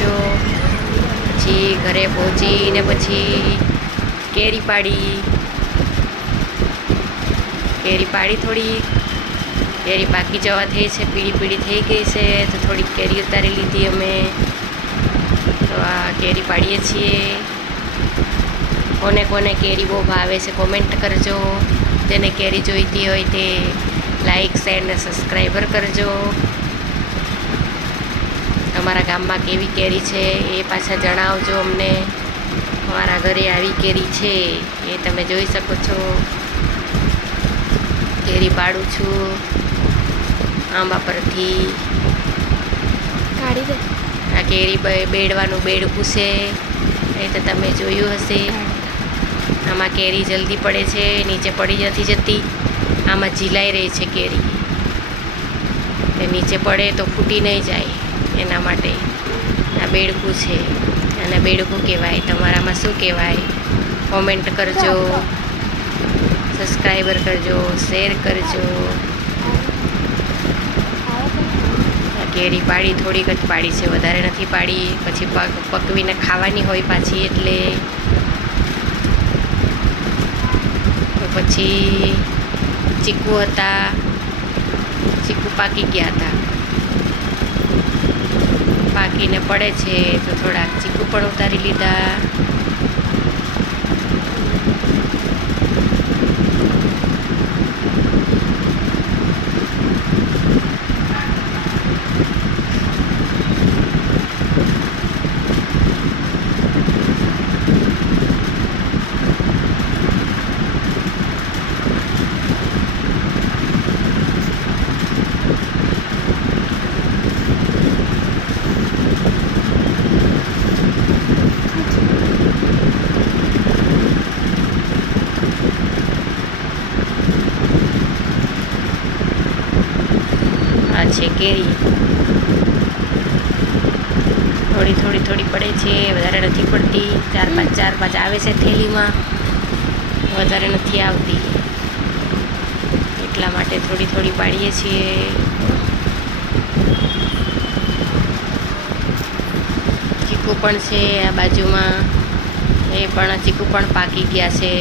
કરજો। પછી ઘરે પહોંચીને પછી કેરી પાડી થોડી કેરી પાકી જવા થઈ છે, પીળી થઈ ગઈ છે, તો થોડીક કેરી ઉતારી લીધી અમે। તો આ કેરી પાડીએ છીએ। કોને કોને કેરી બહુ ભાવે છે કોમેન્ટ કરજો। જેને કેરી જોઈતી હોય તે લાઈક શેર ને સબસ્ક્રાઈબર કરજો। તમારા ગામમાં કેવી કેરી છે એ પાછા જણાવજો અમને। અમારા ઘરે આવી કેરી છે એ તમે જોઈ શકો છો। કેરી પાડું છું આંબા પરથી। કાઢી દે। આ કેરી બેડવાનું બેડકું છે એ તો તમે જોયું હશે। આમાં કેરી જલ્દી પડે છે, નીચે પડી નથી જતી। આમાં ઝીલાઈ રહી છે કેરી, એ નીચે પડે તો ફૂટી નહીં જાય એના માટે આ બેડકું છે। અને બેડકું કહેવાય, તમારામાં શું કહેવાય કોમેન્ટ કરજો, સબસ્ક્રાઈબર કરજો, શેર કરજો। કેરી પાડી થોડીક જ પાડી છે, વધારે નથી પાડી। પછી પકવીને ખાવાની હોય પાછી એટલે। તો પછી ચીકુ હતા, ચીકુ પાકી ગયા હતા, પાકીને પડે છે તો થોડાક ચીકુ પણ ઉતારી લીધા। છે કેરી થોડી પડે છે, વધારે નથી પડતી। ચાર પાંચ આવે છે થેલીમાં, વધારે નથી આવતી એટલા માટે થોડી પાડીએ છીએ। ચીકુ પણ છે આ બાજુમાં, એ પણ ચીકુ પણ પાકી ગયા છે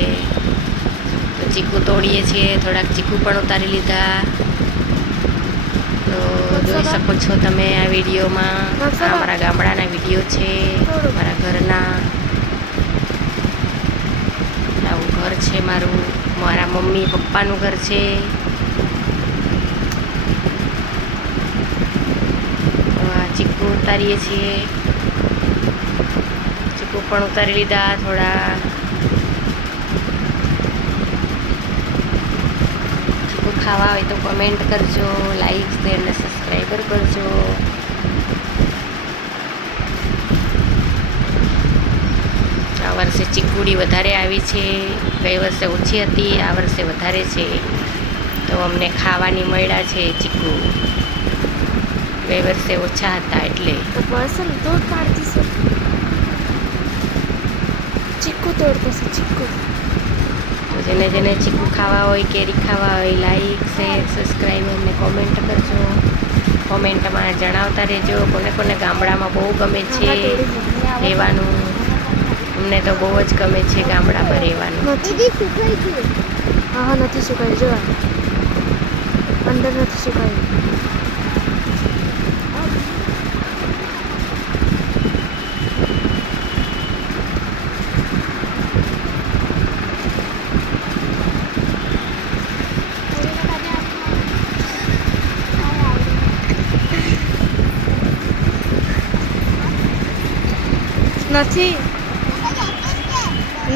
તો ચીકુ તોડીએ છીએ। થોડાક ચીકુ પણ ઉતારી લીધા। તો જોઈ શકો છો તમે આ વિડીયોમાં, આ મારા ગામડાના વિડીયો છે, મારા ઘરના। આવું ઘર છે મારું, મારા મમ્મી પપ્પાનું ઘર છે। તો આ ચીકુ ઉતારીએ છીએ, ચીકુ પણ ઉતારી લીધા થોડા। ખાવા હોય તો કમેન્ટ કરજો, લાઈક શેર ને સબસ્ક્રાઈબર કરજો। આ વર્ષે ચીકુડી વધારે આવી છે, ગઈ વર્ષે ઓછી હતી, આ વર્ષે વધારે છે તો અમને ખાવાની મળ્યા છે ચીકુ। ગઈ વર્ષે ઓછા હતા એટલે ચીકુ તોડતો છે ચીકુ। જેને ચીકુ ખાવા હોય, કેરી ખાવા હોય, લાઈક શેર સબસ્ક્રાઈબર ને કોમેન્ટ કરજો। કોમેન્ટમાં જણાવતા રહેજો કોને કોને ગામડામાં બહુ ગમે છે રહેવાનું। અમને તો બહુ જ ગમે છે ગામડામાં રહેવાનું। હા નથી સુકાય, જો અંદર નથી સુકાય।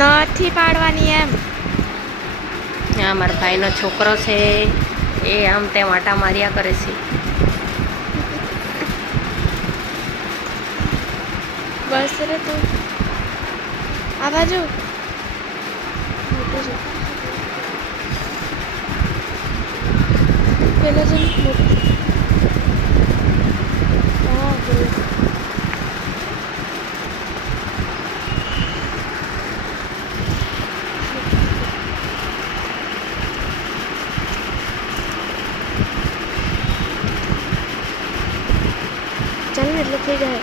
નથી પાડવાની એમ। આ મારા ભાઈનો છોકરો છે એ આમ તેમ આટા માર્યા કરે છે। બસ રે તું આ બાજુ પેલા જો ચાલ ને એટલે થઈ જાય।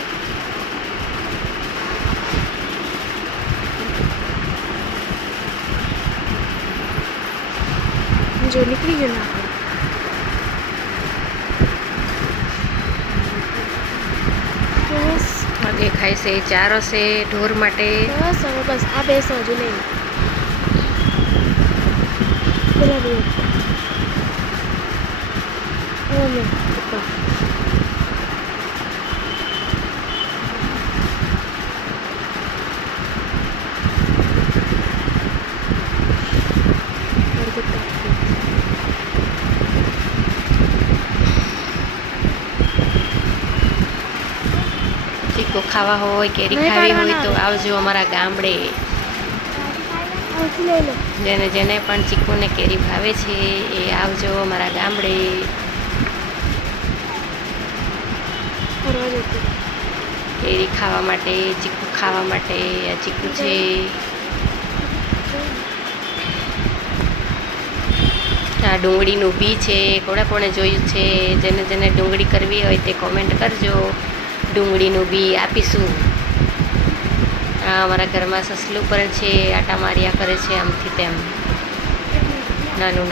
જો નીકળી ગયો ના બસ આ દેખાય છે ચારો છે ઢોર માટે. બસ હવે બસ આ બેસો હજુ નહીં પેલા બે ઓલે પપ્પા ચીકુ ખાવા હોય કેરી નહીં ખાવી હોય પાડવાના તો આવે. આવજો અમારા ગામડે. આવતી લઈ લો જેને જેને પણ ચીકુને કેરી ભાવે છે એ આવજો અમારા ગામડે. ફરવા જતી કેરી ખાવા માટે ચીકુ ખાવા માટે. આ ચીકુ છે. આ ડુંગળીનું બી છે. કોણે જોયું છે? જેને જેને ડુંગળી કરવી હોય તે કોમેન્ટ કરજો. ડુંગળીનું બી આપીશું. આ અમારા ઘરમાં સસલું પણ છે. આટા માર્યા કરે છે આમથી તેમ નાનું